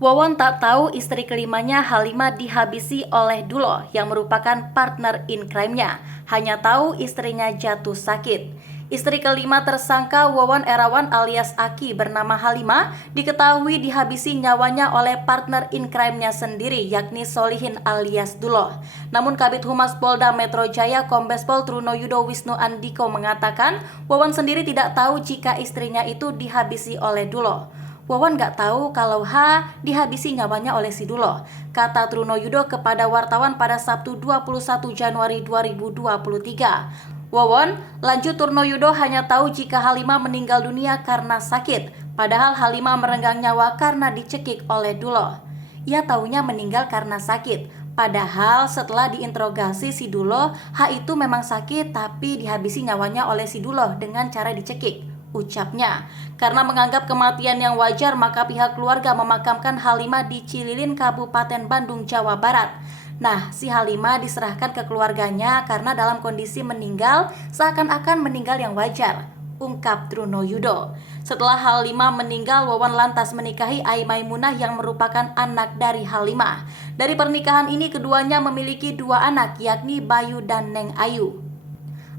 Wawon tak tahu istri kelimanya Halimah dihabisi oleh Dulo yang merupakan partner in crime-nya. Hanya tahu istrinya jatuh sakit. Istri kelima tersangka Wawon Erawan alias Aki bernama Halimah diketahui dihabisi nyawanya oleh partner in crime-nya sendiri yakni Solihin alias Dulo. Namun Kabid Humas Polda Metro Jaya Kombes Pol Trunoyudo Wisnu Andiko mengatakan Wawon sendiri tidak tahu jika istrinya itu dihabisi oleh Dulo. Wawon nggak tahu kalau H dihabisi nyawanya oleh si Dulo, kata Trunoyudo kepada wartawan pada Sabtu 21 Januari 2023. Wawon, lanjut Trunoyudo hanya tahu jika Halimah meninggal dunia karena sakit, padahal Halimah merenggang nyawa karena dicekik oleh Dulo. Ia tahunya meninggal karena sakit, padahal setelah diinterogasi si Dulo, H itu memang sakit tapi dihabisi nyawanya oleh si Dulo dengan cara dicekik. Ucapnya, karena menganggap kematian yang wajar maka pihak keluarga memakamkan Halimah di Cililin, Kabupaten Bandung, Jawa Barat. Nah, si Halimah diserahkan ke keluarganya karena dalam kondisi meninggal seakan-akan meninggal yang wajar, ungkap Trunoyudo. Setelah Halimah meninggal, Wawon lantas menikahi Ai Maimunah yang merupakan anak dari Halimah. Dari pernikahan ini keduanya memiliki 2 anak yakni Bayu dan Neng Ayu.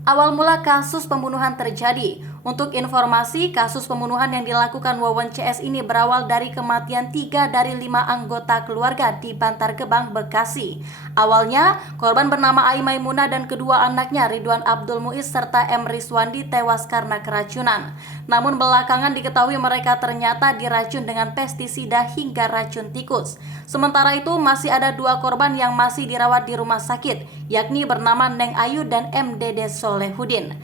Awal mula kasus pembunuhan terjadi. Untuk informasi, kasus pembunuhan yang dilakukan Wawon CS ini berawal dari kematian 3 dari 5 anggota keluarga di Bantar Gebang, Bekasi. Awalnya, korban bernama Ai Maimunah dan kedua anaknya Ridwan Abdul Muiz serta M. Rizwandi tewas karena keracunan. Namun belakangan diketahui mereka ternyata diracun dengan pestisida hingga racun tikus. Sementara itu masih ada 2 korban yang masih dirawat di rumah sakit, yakni bernama Neng Ayu dan M. Dede Solehudin.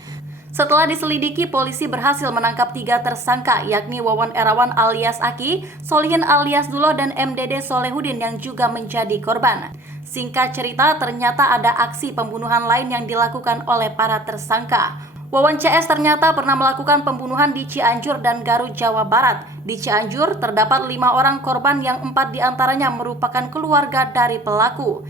Setelah diselidiki, polisi berhasil menangkap 3 tersangka, yakni Wawon Erawan alias Aki, Solihin alias Dulo, dan M. Dede Solehudin yang juga menjadi korban. Singkat cerita, ternyata ada aksi pembunuhan lain yang dilakukan oleh para tersangka. Wawon CS ternyata pernah melakukan pembunuhan di Cianjur dan Garut, Jawa Barat. Di Cianjur terdapat 5 orang korban yang 4 diantaranya merupakan keluarga dari pelaku.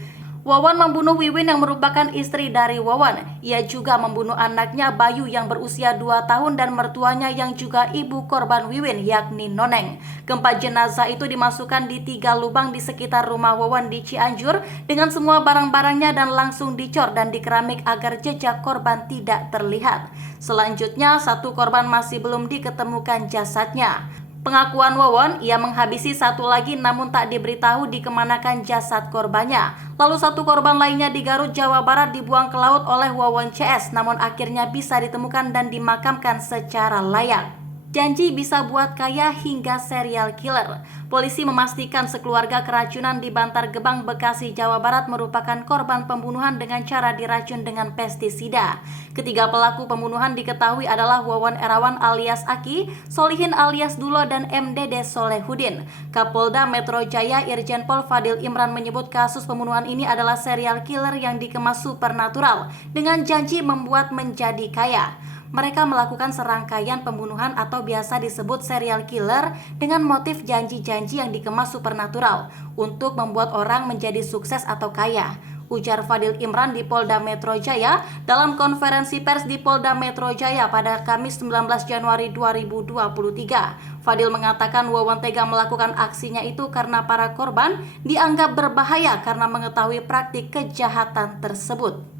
Wawon membunuh Wiwin yang merupakan istri dari Wawon. Ia juga membunuh anaknya Bayu yang berusia 2 tahun dan mertuanya yang juga ibu korban Wiwin yakni Noneng. Keempat jenazah itu dimasukkan di 3 lubang di sekitar rumah Wawon di Cianjur dengan semua barang-barangnya dan langsung dicor dan dikeramik agar jejak korban tidak terlihat. Selanjutnya, 1 korban masih belum diketemukan jasadnya. Pengakuan Wawon, ia menghabisi 1 lagi namun tak diberitahu dikemanakan jasad korbannya. Lalu 1 korban lainnya di Garut, Jawa Barat dibuang ke laut oleh Wawon CS namun akhirnya bisa ditemukan dan dimakamkan secara layak. Janji bisa buat kaya hingga serial killer. Polisi memastikan sekeluarga keracunan di Bantar Gebang, Bekasi, Jawa Barat merupakan korban pembunuhan dengan cara diracun dengan pestisida. Ketiga pelaku pembunuhan diketahui adalah Wawon Erawan alias Aki, Solihin alias Dulo, dan M. Dede Solehudin. Kapolda Metro Jaya Irjen Pol Fadil Imran menyebut kasus pembunuhan ini adalah serial killer yang dikemas supernatural dengan janji membuat menjadi kaya. Mereka melakukan serangkaian pembunuhan atau biasa disebut serial killer dengan motif janji-janji yang dikemas supernatural untuk membuat orang menjadi sukses atau kaya, ujar Fadil Imran di Polda Metro Jaya dalam konferensi pers di Polda Metro Jaya pada Kamis 19 Januari 2023. Fadil mengatakan Wawon tega melakukan aksinya itu karena para korban dianggap berbahaya karena mengetahui praktik kejahatan tersebut.